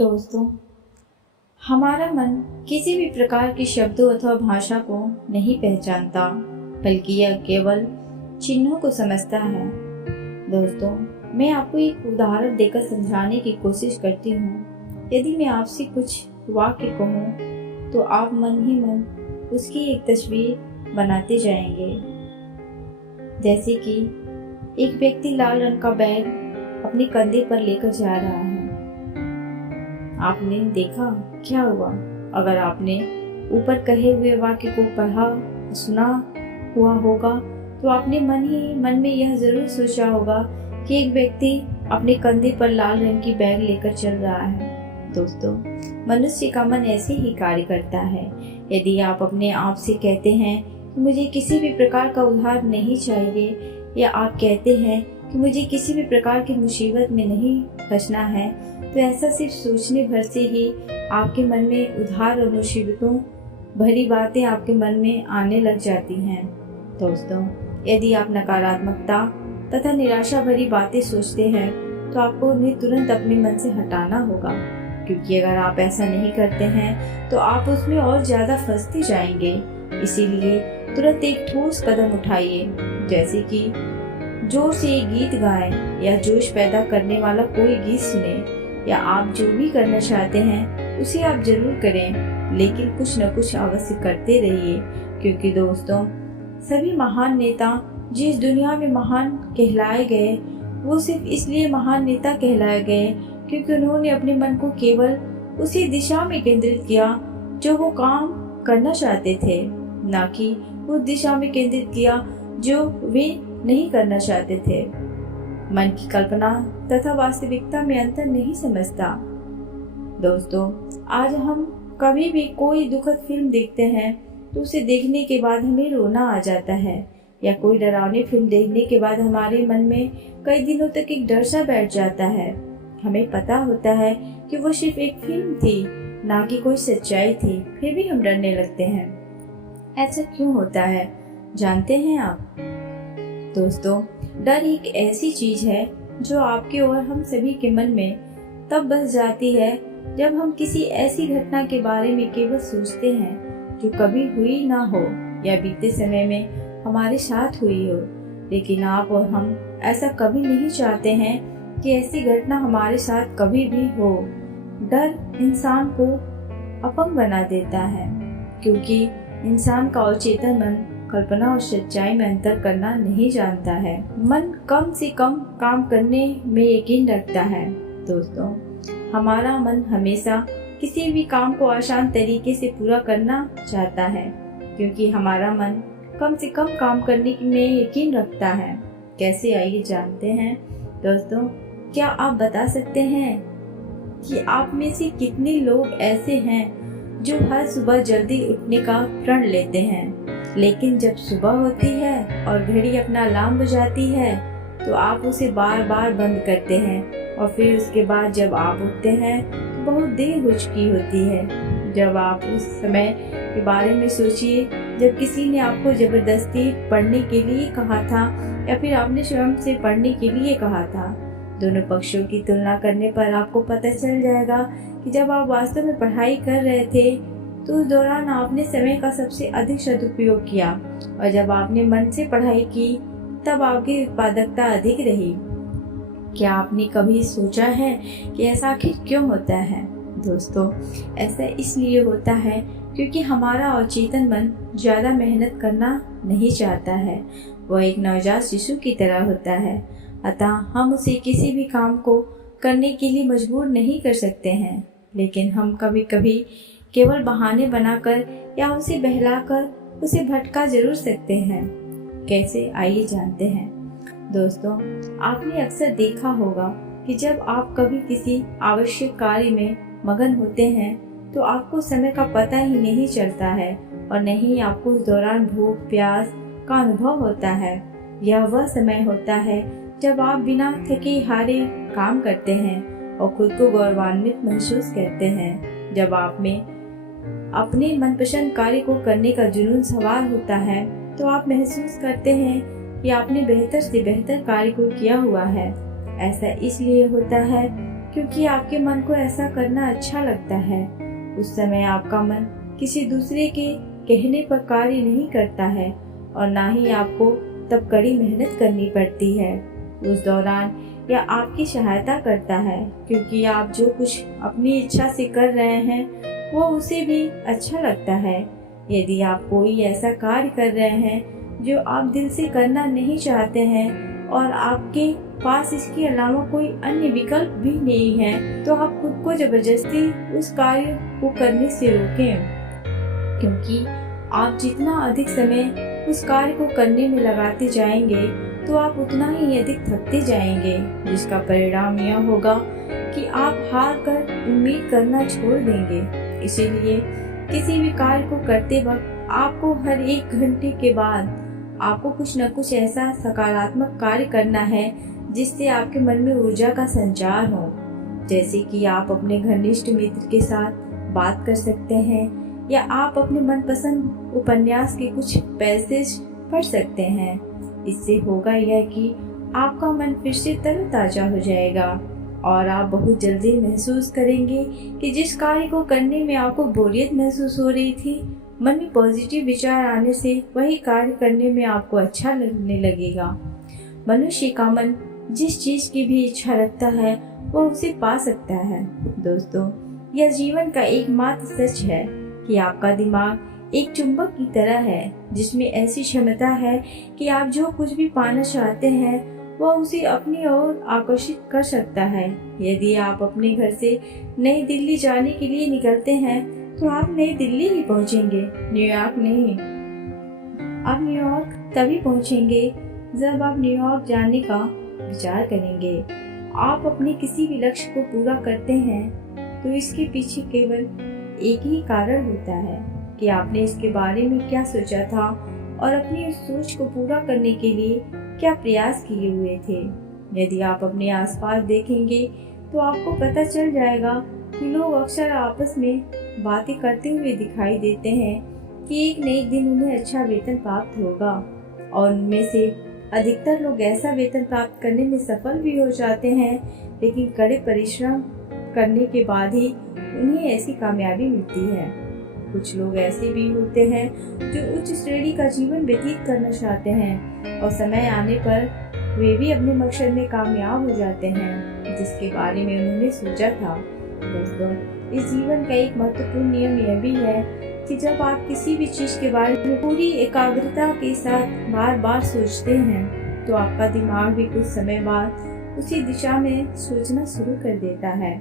दोस्तों, हमारा मन किसी भी प्रकार के शब्दों अथवा भाषा को नहीं पहचानता, बल्कि यह केवल चिन्हों को समझता है। दोस्तों, मैं आपको एक उदाहरण देकर समझाने की कोशिश करती हूँ। यदि मैं आपसे कुछ वाक्य कहूँ तो आप मन ही मन उसकी एक तस्वीर बनाते जाएंगे। जैसे कि एक व्यक्ति लाल रंग का बैग अपने कंधे पर लेकर जा रहा है। आपने देखा क्या हुआ? अगर आपने ऊपर कहे हुए वाक्य को पढ़ा सुना हुआ होगा तो आपने मन ही मन में यह जरूर सोचा होगा कि एक व्यक्ति अपने कंधे पर लाल रंग की बैग लेकर चल रहा है। दोस्तों, मनुष्य का मन ऐसे ही कार्य करता है। यदि आप अपने आप से कहते हैं कि मुझे किसी भी प्रकार का उधार नहीं चाहिए, या आप कहते हैं कि मुझे किसी भी प्रकार की मुसीबत में नहीं फंसना है, तो ऐसा सिर्फ सोचने भर से ही आपके मन में उधार और मुसीबतों भरी बातें आपके मन में आने लग जाती हैं। दोस्तों, यदि आप नकारात्मकता तथा निराशा भरी बातें सोचते हैं तो आपको उन्हें तुरंत अपने मन से हटाना होगा, क्योंकि अगर आप ऐसा नहीं करते हैं तो आप उसमें और ज्यादा फंसते जाएंगे। इसीलिए तुरंत एक ठोस कदम उठाइए, जैसे कि जोर से एक गीत गाएं या जोश पैदा करने वाला कोई गीत सुने, या आप जो भी करना चाहते हैं उसे आप जरूर करें, लेकिन कुछ न कुछ अवश्य करते रहिए। क्योंकि दोस्तों, सभी महान नेता जिस दुनिया में महान कहलाए गए, वो सिर्फ इसलिए महान नेता कहलाए गए क्योंकि उन्होंने अपने मन को केवल उसी दिशा में केंद्रित किया जो वो काम करना चाहते थे, ना कि उस दिशा में केंद्रित किया जो वे नहीं करना चाहते थे। मन की कल्पना तथा वास्तविकता में अंतर नहीं समझता। दोस्तों, आज हम कभी भी कोई दुखद फिल्म देखते हैं तो उसे देखने के बाद हमें रोना आ जाता है, या कोई डरावनी फिल्म देखने के बाद हमारे मन में कई दिनों तक एक डर सा बैठ जाता है। हमें पता होता है कि वो सिर्फ एक फिल्म थी, ना कि कोई सच्चाई थी, फिर भी हम डरने लगते हैं। ऐसा क्यों होता है, जानते हैं आप? दोस्तों, डर एक ऐसी चीज है जो आपके और हम सभी के मन में तब बस जाती है जब हम किसी ऐसी घटना के बारे में केवल सोचते हैं जो कभी हुई ना हो या बीते समय में हमारे साथ हुई हो। लेकिन आप और हम ऐसा कभी नहीं चाहते हैं कि ऐसी घटना हमारे साथ कभी भी हो। डर इंसान को अपंग बना देता है, क्योंकि इंसान का अवचेतन मन कल्पना और सच्चाई में अंतर करना नहीं जानता है। मन कम से कम काम करने में यकीन रखता है। दोस्तों, हमारा मन हमेशा किसी भी काम को आसान तरीके से पूरा करना चाहता है, क्योंकि हमारा मन कम से कम काम करने में यकीन रखता है। कैसे, आइए जानते हैं। दोस्तों, क्या आप बता सकते हैं कि आप में से कितने लोग ऐसे हैं जो हर सुबह जल्दी उठने का प्रण लेते हैं, लेकिन जब सुबह होती है और घड़ी अपना अलार्म बजाती है तो आप उसे बार बार बंद करते हैं, और फिर उसके बाद जब आप उठते हैं तो बहुत देर हो चुकी होती है। जब आप उस समय के बारे में सोचिए जब किसी ने आपको जबरदस्ती पढ़ने के लिए कहा था, या फिर आपने स्वयं से पढ़ने के लिए कहा था। दोनों पक्षों की तुलना करने पर आपको पता चल जाएगा कि जब आप वास्तव में पढ़ाई कर रहे थे तो उस दौरान आपने समय का सबसे अधिक सदुपयोग किया, और जब आपने मन से पढ़ाई की तब आपकी उत्पादकता अधिक रही। क्या आपने कभी सोचा है कि ऐसा आखिर क्यों होता है? दोस्तों, ऐसा इसलिए होता है क्योंकि हमारा अवचेतन मन ज्यादा मेहनत करना नहीं चाहता है। वह एक नवजात शिशु की तरह होता है, अतः हम उसे किसी भी काम को करने के लिए मजबूर नहीं कर सकते हैं। लेकिन हम कभी कभी केवल बहाने बनाकर या उसे बहलाकर उसे भटका जरूर सकते हैं। कैसे, आइए जानते हैं। दोस्तों, आपने अक्सर देखा होगा कि जब आप कभी किसी आवश्यक कार्य में मगन होते हैं तो आपको समय का पता ही नहीं चलता है, और न ही आपको उस दौरान भूख प्यास का अनुभव होता है। यह वह समय होता है जब आप बिना थके हारे काम करते हैं और खुद को गौरवान्वित महसूस करते हैं। जब आप में अपने मनपसंद कार्य को करने का जुनून सवार होता है तो आप महसूस करते हैं कि आपने बेहतर से बेहतर कार्य को किया हुआ है। ऐसा इसलिए होता है क्योंकि आपके मन को ऐसा करना अच्छा लगता है। उस समय आपका मन किसी दूसरे के कहने पर कार्य नहीं करता है और ना ही आपको तब कड़ी मेहनत करनी पड़ती है। उस दौरान यह आपकी सहायता करता है, क्योंकि आप जो कुछ अपनी इच्छा से कर रहे हैं वो उसे भी अच्छा लगता है। यदि आप कोई ऐसा कार्य कर रहे हैं जो आप दिल से करना नहीं चाहते हैं और आपके पास इसके अलावा कोई अन्य विकल्प भी नहीं है, तो आप खुद को जबरदस्ती उस कार्य को करने से रोकें, क्योंकि आप जितना अधिक समय उस कार्य को करने में लगाते जाएंगे तो आप उतना ही अधिक थकते जाएंगे, जिसका परिणाम यह होगा कि आप हार कर उम्मीद करना छोड़ देंगे। इसीलिए किसी भी कार्य को करते वक्त आपको हर 1 घंटे के बाद आपको कुछ न कुछ ऐसा सकारात्मक कार्य करना है जिससे आपके मन में ऊर्जा का संचार हो। जैसे कि आप अपने घनिष्ठ मित्र के साथ बात कर सकते हैं या आप अपने मनपसंद उपन्यास के कुछ पैसेज पढ़ सकते हैं। इससे होगा यह कि आपका मन फिर से तरोताजा हो जाएगा और आप बहुत जल्दी महसूस करेंगे कि जिस कार्य को करने में आपको बोरियत महसूस हो रही थी, मन में पॉजिटिव विचार आने से वही कार्य करने में आपको अच्छा लगने लगेगा। मनुष्य का मन जिस चीज की भी इच्छा रखता है वो उसे पा सकता है। दोस्तों, यह जीवन का एकमात्र सच है कि आपका दिमाग एक चुंबक की तरह है, जिसमें ऐसी क्षमता है कि आप जो कुछ भी पाना चाहते हैं वह उसे अपनी ओर आकर्षित कर सकता है। यदि आप अपने घर से नई दिल्ली जाने के लिए निकलते हैं तो आप नई दिल्ली ही पहुंचेंगे, न्यूयॉर्क नहीं। आप न्यूयॉर्क तभी पहुंचेंगे जब आप न्यूयॉर्क जाने का विचार करेंगे। आप अपने किसी भी लक्ष्य को पूरा करते हैं तो इसके पीछे केवल एक ही कारण होता है कि आपने इसके बारे में क्या सोचा था और अपनी उस सोच को पूरा करने के लिए क्या प्रयास किए हुए थे। यदि आप अपने आसपास देखेंगे तो आपको पता चल जाएगा कि लोग अक्सर आपस में बातें करते हुए दिखाई देते हैं कि एक न एक दिन उन्हें अच्छा वेतन प्राप्त होगा, और उनमें से अधिकतर लोग ऐसा वेतन प्राप्त करने में सफल भी हो जाते हैं, लेकिन कड़े परिश्रम करने के बाद ही उन्हें ऐसी कामयाबी मिलती है। कुछ लोग ऐसे भी होते हैं जो उच्च श्रेणी का जीवन व्यतीत करना चाहते हैं और समय आने पर वे भी अपने मकसद में कामयाब हो जाते हैं जिसके बारे में उन्होंने सोचा था। दोस्तों, इस जीवन का एक महत्वपूर्ण नियम यह भी है कि जब आप किसी भी चीज के बारे में पूरी एकाग्रता के साथ बार बार सोचते हैं तो आपका दिमाग भी कुछ समय बाद उसी दिशा में सोचना शुरू कर देता है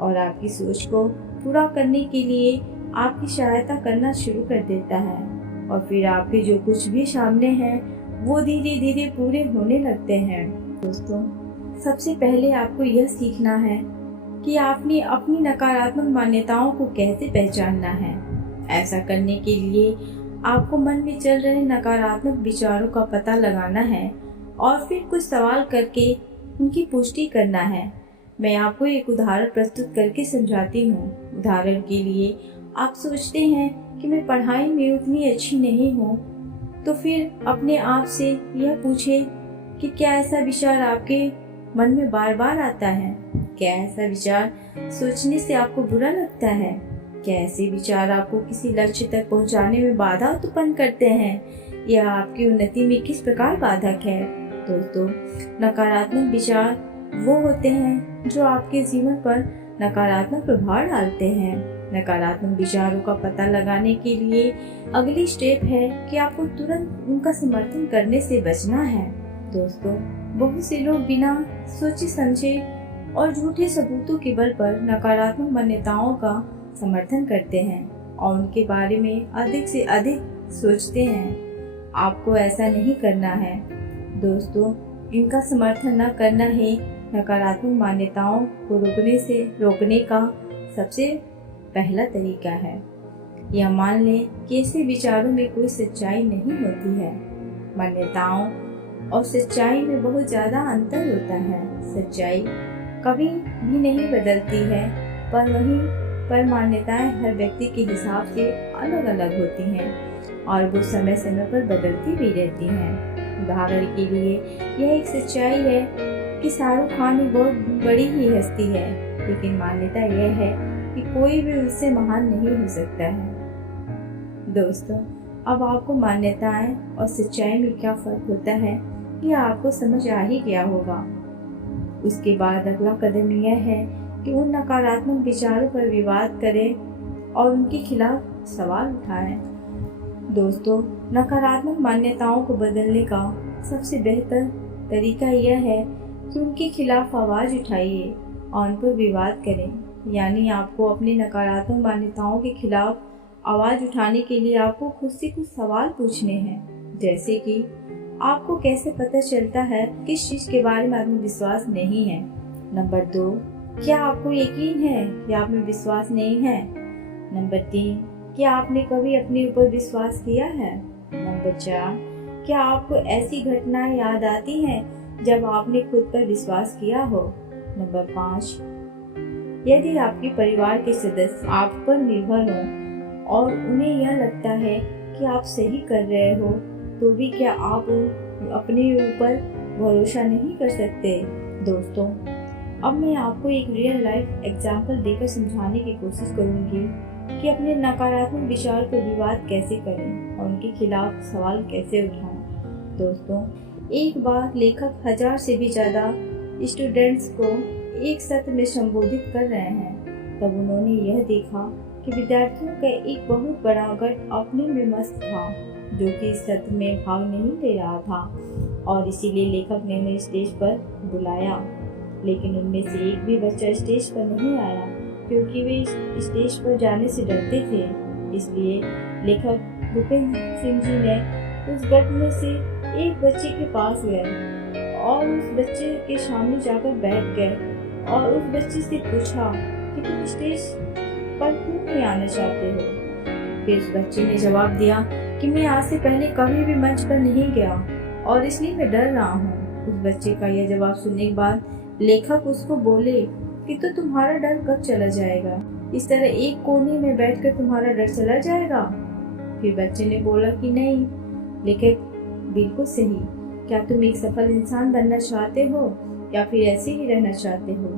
और आपकी सोच को पूरा करने के लिए आपकी सहायता करना शुरू कर देता है, और फिर आपके जो कुछ भी सामने है वो धीरे धीरे पूरे होने लगते हैं। दोस्तों, सबसे पहले आपको यह सीखना है कि आपने अपनी नकारात्मक मान्यताओं को कैसे पहचानना है। ऐसा करने के लिए आपको मन में चल रहे नकारात्मक विचारों का पता लगाना है और फिर कुछ सवाल करके उनकी पुष्टि करना है। मैं आपको एक उदाहरण प्रस्तुत करके समझाती हूँ। उदाहरण के लिए आप सोचते हैं कि मैं पढ़ाई में उतनी अच्छी नहीं हूँ, तो फिर अपने आप से यह पूछें कि क्या ऐसा विचार आपके मन में बार बार आता है? क्या ऐसा विचार सोचने से आपको बुरा लगता है? क्या ऐसे विचार आपको किसी लक्ष्य तक पहुंचाने में बाधा उत्पन्न करते हैं या आपकी उन्नति में किस प्रकार बाधक है? दोस्तों, नकारात्मक विचार वो होते हैं जो आपके जीवन पर नकारात्मक प्रभाव डालते हैं। नकारात्मक विचारों का पता लगाने के लिए अगली स्टेप है कि आपको तुरंत उनका समर्थन करने से बचना है। दोस्तों, बहुत से लोग बिना सोचे समझे और झूठे सबूतों के बल पर नकारात्मक मान्यताओं का समर्थन करते हैं और उनके बारे में अधिक से अधिक सोचते हैं। आपको ऐसा नहीं करना है। दोस्तों, इनका समर्थन न करना ही नकारात्मक मान्यताओं को रोकने का सबसे पहला तरीका है। यह मान लें कि ऐसे विचारों में कोई सच्चाई नहीं होती है। मान्यताओं और सच्चाई में बहुत ज्यादा अंतर होता है। सच्चाई कभी भी नहीं बदलती है, पर मान्यताएं हर व्यक्ति के हिसाब से अलग अलग होती हैं और वो समय समय पर बदलती भी रहती हैं। उदाहरण के लिए यह एक सच्चाई है कि शाहरुख खान एक बहुत बड़ी ही हस्ती है, लेकिन मान्यता यह है कि कोई भी उससे महान नहीं हो सकता है। दोस्तों, अब आपको मान्यताएं और सच्चाई में क्या फर्क होता है यह आपको समझ आ ही गया होगा। उसके बाद अगला कदम यह है कि उन नकारात्मक विचारों पर विवाद करें और उनके खिलाफ सवाल उठाएं। दोस्तों, नकारात्मक मान्यताओं को बदलने का सबसे बेहतर तरीका यह है कि उनके खिलाफ आवाज़ उठाइए और उन पर विवाद करें। यानी आपको अपनी नकारात्मक मान्यताओं के खिलाफ आवाज़ उठाने के लिए आपको खुद से कुछ सवाल पूछने हैं, जैसे कि आपको कैसे पता चलता है किस चीज़ के बारे में आत्मविश्वास नहीं है। नंबर 2, क्या आपको यकीन है कि आप में विश्वास नहीं है। नंबर 3, क्या आपने कभी अपने ऊपर विश्वास किया है। नंबर 4, क्या आपको ऐसी घटनाएं याद आती हैं जब आपने खुद पर विश्वास किया हो। नंबर 5, यदि आपके परिवार के सदस्य आप पर निर्भर हों और उन्हें यह लगता है कि आप सही कर रहे हो, तो भी क्या आप अपने ऊपर भरोसा नहीं कर सकते। दोस्तों, अब मैं आपको एक रियल लाइफ एग्जाम्पल देकर समझाने की कोशिश करूंगी कि अपने नकारात्मक विचार पर विवाद कैसे करें और उनके खिलाफ सवाल कैसे उठाएं। दोस्तों, एक बार लेखक 1000 से भी ज़्यादा स्टूडेंट्स को एक सत्र में संबोधित कर रहे हैं। तब उन्होंने यह देखा कि विद्यार्थियों का एक बहुत बड़ा गट अपने में मस्त था, जो कि इस सत्र में भाग नहीं ले रहा था, और इसीलिए लेखक ने उन्हें स्टेज पर बुलाया। लेकिन उनमें से एक भी बच्चा स्टेज पर नहीं आया, क्योंकि वे स्टेज पर जाने से डरते थे। इसलिए लेखक भूपेंद्र सिंह जी ने उस गट में से एक बच्चे के पास गए और उस बच्चे के सामने जाकर बैठ गए और उस बच्चे से पूछा कि तुम स्टेज पर क्यों नहीं आना चाहते हो। फिर उस बच्चे ने जवाब दिया कि मैं आज से पहले कभी भी मंच पर नहीं गया और इसलिए मैं डर रहा हूँ। उस बच्चे का यह जवाब सुनने के बाद लेखक उसको बोले कि तो तुम्हारा डर कब चला जाएगा, इस तरह एक कोने में बैठकर तुम्हारा डर चला जाएगा। फिर बच्चे ने बोला कि नहीं। लेखक बिल्कुल सही, क्या तुम एक सफल इंसान बनना चाहते हो या फिर ऐसे ही रहना चाहते हो।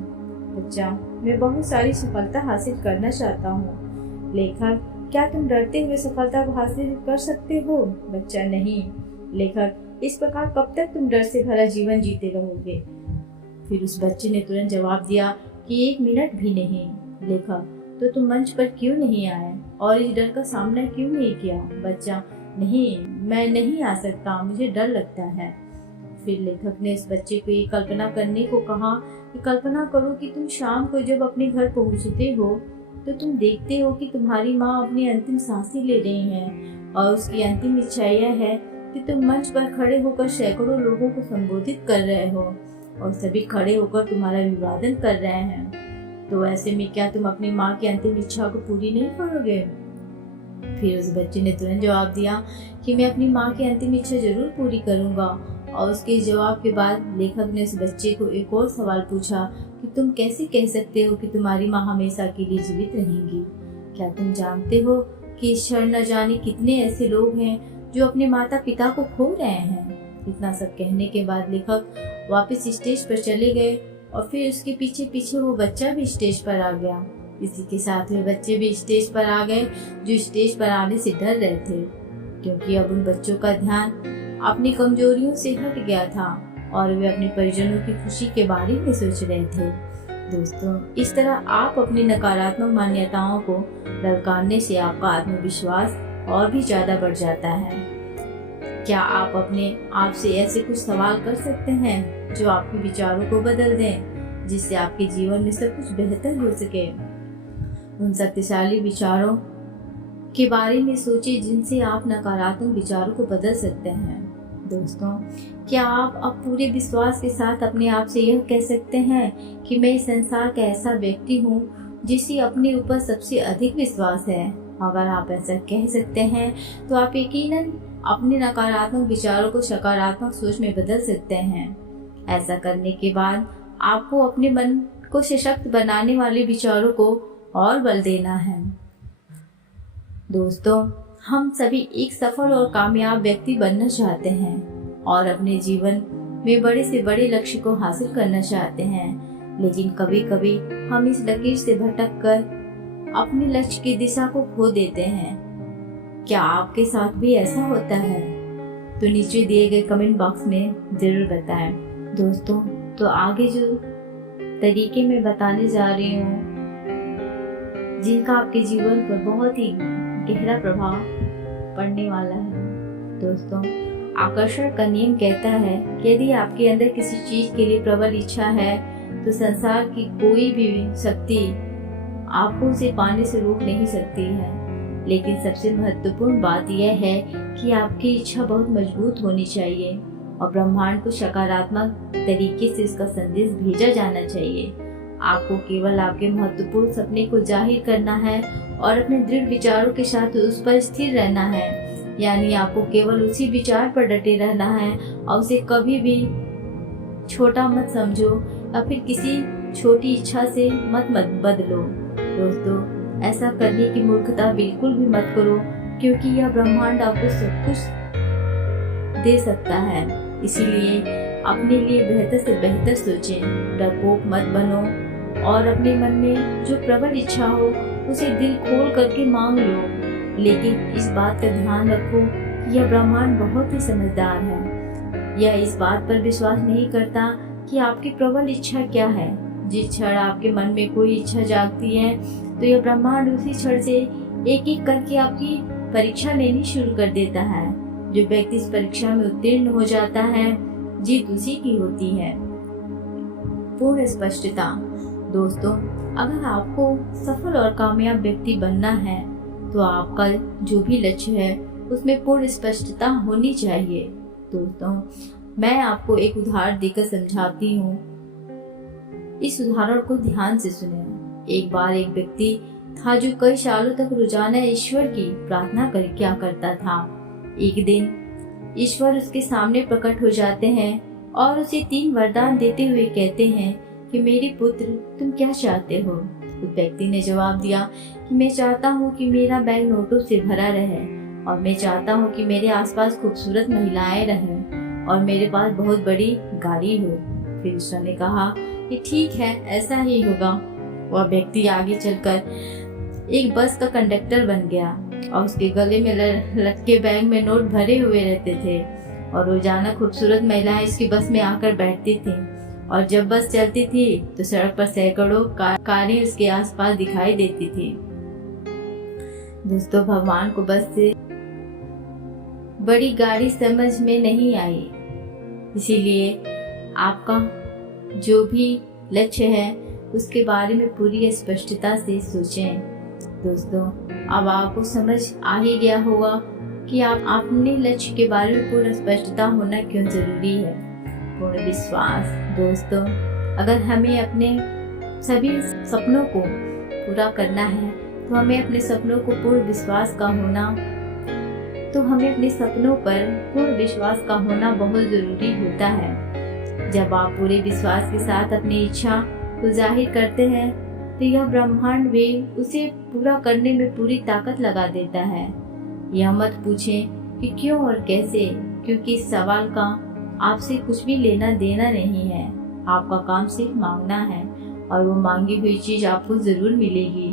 बच्चा, मैं बहुत सारी सफलता हासिल करना चाहता हूँ। लेखक, क्या तुम डरते हुए सफलता को हासिल कर सकते हो। बच्चा, नहीं। लेखक, इस प्रकार कब तक तुम डर से भरा जीवन जीते रहोगे। फिर उस बच्चे ने तुरंत जवाब दिया कि 1 मिनट भी नहीं। लेखक, तो तुम मंच पर क्यों नहीं आए और इस डर का सामना क्यों नहीं किया। बच्चा, नहीं, मैं नहीं आ सकता, मुझे डर लगता है। फिर लेखक ने इस बच्चे को ये कल्पना करने को कहा कि कल्पना करो कि तुम शाम को जब अपने घर पहुंचते हो तो तुम देखते हो कि तुम्हारी माँ अपनी अंतिम सांसें ले रही हैं और उसकी अंतिम इच्छा यह है कि तुम मंच पर खड़े होकर सैकड़ों लोगों को संबोधित कर रहे हो और सभी खड़े होकर तुम्हारा अभिवादन कर रहे हैं। तो ऐसे में क्या तुम अपनी माँ की अंतिम इच्छा को पूरी नहीं करोगे। फिर उस बच्चे ने तुरंत जवाब दिया कि मैं अपनी माँ की अंतिम इच्छा जरूर पूरी करूँगा। और उसके जवाब के बाद लेखक ने उस बच्चे को एक और सवाल पूछा कि तुम कैसे कह सकते हो कि तुम्हारी माँ हमेशा के लिए जीवित रहेंगी। क्या तुम जानते हो कि इस क्षण न जाने कितने ऐसे लोग हैं जो अपने माता पिता को खो रहे हैं। इतना सब कहने के बाद लेखक वापस स्टेज पर चले गए और फिर उसके पीछे पीछे वो बच्चा भी स्टेज पर आ गया। इसी के साथ वे बच्चे भी स्टेज पर आ गए जो स्टेज पर आने से डर रहे थे, क्योंकि अब उन बच्चों का ध्यान अपनी कमजोरियों से हट गया था और वे अपने परिजनों की खुशी के बारे में सोच रहे थे। दोस्तों, इस तरह आप अपनी नकारात्मक मान्यताओं को ललकारने से आपका आत्मविश्वास और भी ज्यादा बढ़ जाता है। क्या आप अपने आप से ऐसे कुछ सवाल कर सकते हैं जो आपके विचारों को बदल दें, जिससे आपके जीवन में सब कुछ बेहतर हो सके। उन शक्तिशाली विचारों के बारे में सोचिए जिनसे आप नकारात्मक विचारों को बदल सकते हैं। दोस्तों, क्या आप अब पूरे विश्वास के साथ अपने आप से यह कह सकते हैं कि मैं इस संसार का ऐसा व्यक्ति हूँ जिसे अपने ऊपर सबसे अधिक विश्वास है। अगर आप ऐसा कह सकते हैं तो आप यकीनन अपने नकारात्मक विचारों को सकारात्मक सोच में बदल सकते हैं। ऐसा करने के बाद आपको अपने मन को सशक्त बनाने वाले विचारों को और बल देना है। दोस्तों, हम सभी एक सफल और कामयाब व्यक्ति बनना चाहते हैं और अपने जीवन में बड़े से बड़े लक्ष्य को हासिल करना चाहते हैं। लेकिन कभी कभी हम इस लकीर से भटक कर अपने लक्ष्य की दिशा को खो देते हैं। क्या आपके साथ भी ऐसा होता है? तो नीचे दिए गए कमेंट बॉक्स में जरूर बताएं। दोस्तों, तो आगे जो तरीके मैं बताने जा रही हूँ, जिनका आपके जीवन पर बहुत ही गहरा प्रभाव पड़ने वाला है। दोस्तों, आकर्षण का नियम कहता है कि यदि आपके अंदर किसी चीज के लिए प्रबल इच्छा है तो संसार की कोई भी शक्ति आपको उसे पाने से रोक नहीं सकती है। लेकिन सबसे महत्वपूर्ण बात यह है कि आपकी इच्छा बहुत मजबूत होनी चाहिए और ब्रह्मांड को सकारात्मक तरीके से इसका संदेश भेजा जाना चाहिए। आपको केवल आपके महत्वपूर्ण सपने को जाहिर करना है और अपने दृढ़ विचारों के साथ उस पर स्थिर रहना है। यानी आपको केवल उसी विचार पर डटे रहना है और उसे कभी भी छोटा मत समझो या फिर किसी छोटी इच्छा से मत बदलो। दोस्तों, ऐसा करने की मूर्खता बिल्कुल भी मत करो, क्योंकि यह ब्रह्मांड आपको सब कुछ दे सकता है। इसीलिए अपने लिए बेहतर से बेहतर सोचें, डरपोक मत बनो और अपने मन में जो प्रबल इच्छा हो उसे दिल खोल करके मांग लो। लेकिन इस बात का ध्यान रखो कि यह ब्रह्मांड बहुत ही समझदार है। यह इस बात पर विश्वास नहीं करता कि आपकी प्रबल इच्छा क्या है। जिस क्षण आपके मन में कोई इच्छा जागती है तो यह ब्रह्मांड उसी क्षण से एक एक करके आपकी परीक्षा लेनी शुरू कर देता है। जो व्यक्ति इस परीक्षा में उत्तीर्ण हो जाता है, जीत उसी की होती है। पूर्ण स्पष्टता। दोस्तों, अगर आपको सफल और कामयाब व्यक्ति बनना है तो आपका जो भी लक्ष्य है उसमें पूर्ण स्पष्टता होनी चाहिए। दोस्तों, मैं आपको एक उदाहरण देकर समझाती हूँ। इस उदाहरण को ध्यान से सुनें। एक बार एक व्यक्ति था जो कई सालों तक रोजाना ईश्वर की प्रार्थना किया करता था। एक दिन ईश्वर उसके सामने प्रकट हो जाते हैं और उसे 3 वरदान देते हुए कहते हैं कि मेरे पुत्र, तुम क्या चाहते हो? उस व्यक्ति ने जवाब दिया कि मैं चाहता हूँ कि मेरा बैग नोटों से भरा रहे और मैं चाहता हूँ कि मेरे आसपास खूबसूरत महिलाएं रहें और मेरे पास बहुत बड़ी गाड़ी हो। फिर ईश्वर ने कहा कि ठीक है, ऐसा ही होगा। वह व्यक्ति आगे चलकर एक बस का कंडक्टर बन गया और उसके गले में लटके बैग में नोट भरे हुए रहते थे और रोजाना खूबसूरत महिलाएं इसकी बस में आकर बैठती थी और जब बस चलती थी तो सड़क पर सैकड़ों कारें उसके आसपास दिखाई देती थी। दोस्तों, भगवान को बस से बड़ी गाड़ी समझ में नहीं आई। इसीलिए आपका जो भी लक्ष्य है उसके बारे में पूरी स्पष्टता से सोचें। दोस्तों, अब आपको समझ आ ही गया होगा कि आप अपने लक्ष्य के बारे में पूर्ण स्पष्टता होना क्यों जरूरी है। पूर्ण विश्वास। दोस्तों, अगर हमें अपने सभी सपनों को पूरा करना है तो हमें अपने सपनों को पूर्ण विश्वास का होना बहुत जरूरी होता है। जब आप पूरे विश्वास के साथ अपनी इच्छा को जाहिर करते हैं तो यह ब्रह्मांड भी उसे पूरा करने में पूरी ताकत लगा देता है। यह मत पूछें कि क्यों और कैसे, क्योंकि इस सवाल का आपसे कुछ भी लेना देना नहीं है। आपका काम सिर्फ मांगना है और वो मांगी हुई चीज आपको जरूर मिलेगी।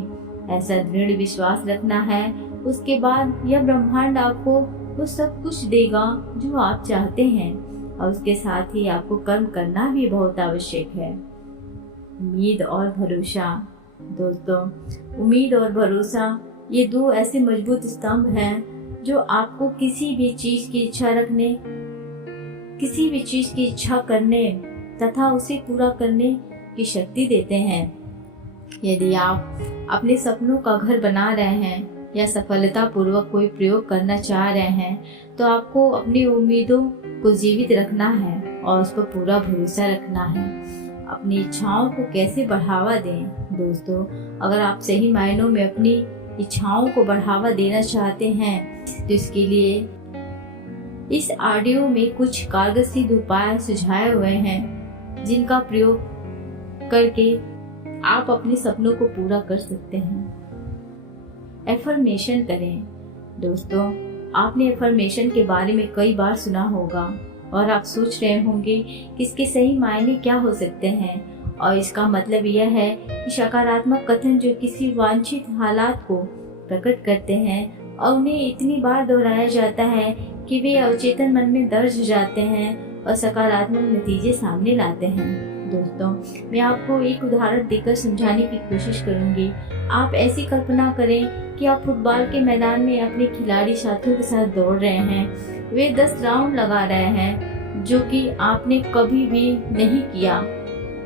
ऐसा दृढ़ विश्वास रखना है। उसके बाद यह ब्रह्मांड आपको वो सब कुछ देगा जो आप चाहते हैं और उसके साथ ही आपको कर्म करना भी बहुत आवश्यक है। उम्मीद और भरोसा। दोस्तों, उम्मीद और भरोसा ये 2 ऐसे मजबूत स्तंभ हैं जो आपको किसी भी चीज की इच्छा करने तथा उसे पूरा करने की शक्ति देते हैं। यदि आप अपने सपनों का घर बना रहे हैं या सफलता पूर्वक कोई प्रयोग करना चाह रहे हैं तो आपको अपनी उम्मीदों को जीवित रखना है और उस पर पूरा भरोसा रखना है। अपनी इच्छाओं को कैसे बढ़ावा दें? दोस्तों, अगर आप सही मायनों में अपनी इच्छाओं को बढ़ावा देना चाहते हैं तो इसके लिए इस ऑडियो में कुछ कारगर सिद्ध उपाय सुझाए हुए हैं जिनका प्रयोग करके आप अपने सपनों को पूरा कर सकते हैं। एफर्मेशन करें। दोस्तों, आपने एफर्मेशन के बारे में कई बार सुना होगा और आप सोच रहे होंगे कि इसके सही मायने क्या हो सकते हैं और इसका मतलब यह है कि सकारात्मक कथन जो किसी वांछित हालात को प्रकट करते हैं और उन्हें इतनी बार दोहराया जाता है कि वे अवचेतन मन में दर्ज हो जाते हैं और सकारात्मक नतीजे सामने लाते हैं। दोस्तों, मैं आपको एक उदाहरण देकर समझाने की कोशिश करूंगी। आप ऐसी कल्पना करें कि आप फुटबॉल के मैदान में अपने खिलाड़ी साथियों के साथ दौड़ रहे हैं। वे 10 राउंड लगा रहे हैं, जो कि आपने कभी भी नहीं किया,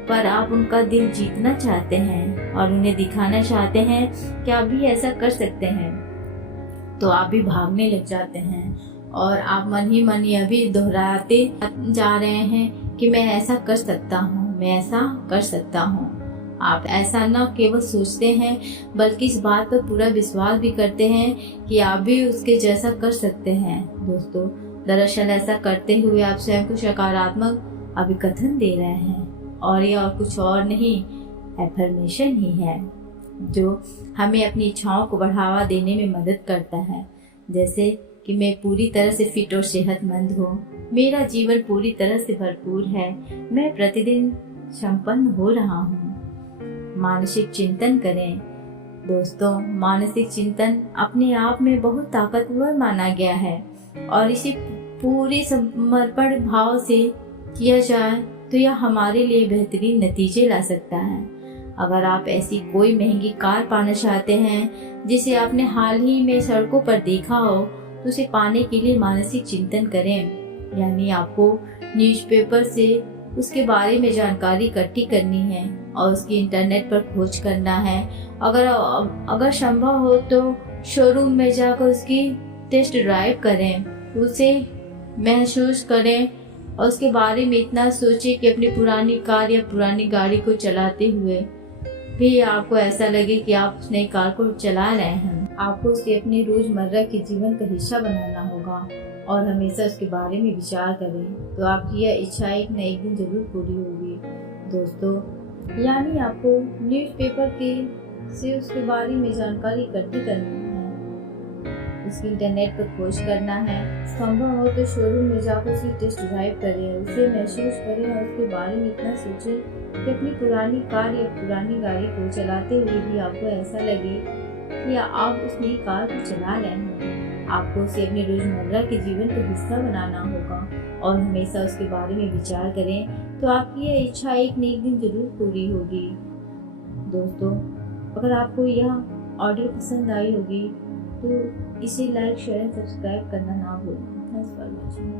पर आप उनका दिल जीतना चाहते हैं और उन्हें दिखाना चाहते हैं कि आप भी ऐसा कर सकते हैं। तो आप भी भागने लग जाते हैं और आप मन ही मन यह भी दोहराते जा रहे हैं कि मैं ऐसा कर सकता हूँ, मैं ऐसा कर सकता हूँ। आप ऐसा न केवल सोचते हैं बल्कि इस बात पर पूरा विश्वास भी करते हैं कि आप भी उसके जैसा कर सकते हैं। दोस्तों, दरअसल ऐसा करते हुए आप स्वयं को सकारात्मक अभिकथन दे रहे हैं और यह और कुछ और नहीं, एफर्मेशन ही है, जो हमें अपनी इच्छाओं को बढ़ावा देने में मदद करता है। जैसे कि मैं पूरी तरह से फिट और सेहतमंद हूँ, मेरा जीवन पूरी तरह से भरपूर है, मैं प्रतिदिन संपन्न हो रहा हूँ। मानसिक चिंतन करें। दोस्तों, मानसिक चिंतन अपने आप में बहुत ताकतवर माना गया है और इसे पूरे समर्पण भाव से किया जाए तो यह हमारे लिए बेहतरीन नतीजे ला सकता है। अगर आप ऐसी कोई महंगी कार पाना चाहते हैं जिसे आपने हाल ही में सड़कों पर देखा हो, तो उसे पाने के लिए मानसिक चिंतन करें। यानी आपको न्यूज़पेपर से उसके बारे में जानकारी इकट्ठी करनी है और उसकी इंटरनेट पर खोज करना है। अगर संभव हो तो शोरूम में जाकर उसकी टेस्ट ड्राइव करें, उसे महसूस करें और उसके बारे में इतना सोचें कि अपनी पुरानी कार या पुरानी गाड़ी को चलाते हुए भी आपको ऐसा लगे कि आप उस नई कार को चला रहे हैं। आपको उसे अपने रोजमर्रा के जीवन का हिस्सा बनाना होगा और हमेशा उसके बारे में विचार करें, तो आपकी यह इच्छा एक न एक दिन जरूर पूरी होगी। दोस्तों, यानी आपको न्यूज़पेपर से उसके बारे में जानकारी इकट्ठी करनी है, उसकी इंटरनेट पर खोज करना है, संभव हो तो शोरूम में जाकर उसे टेस्ट ड्राइव करें, उसे महसूस करें और उसके बारे में इतना सोचें कि अपनी पुरानी कार या पुरानी गाड़ी को चलाते हुए भी आपको ऐसा लगे कि आप उस नई कार को चला रहे हैं। आपको उसे अपने रोजमर्रा के जीवन का हिस्सा बनाना होगा और हमेशा उसके बारे में विचार करें, तो आपकी यह इच्छा एक न एक दिन जरूर पूरी होगी। दोस्तों, अगर आपको यह ऑडियो पसंद आई होगी तो इसे लाइक, शेयर एंड सब्सक्राइब करना ना भूलें। Thanks for watching.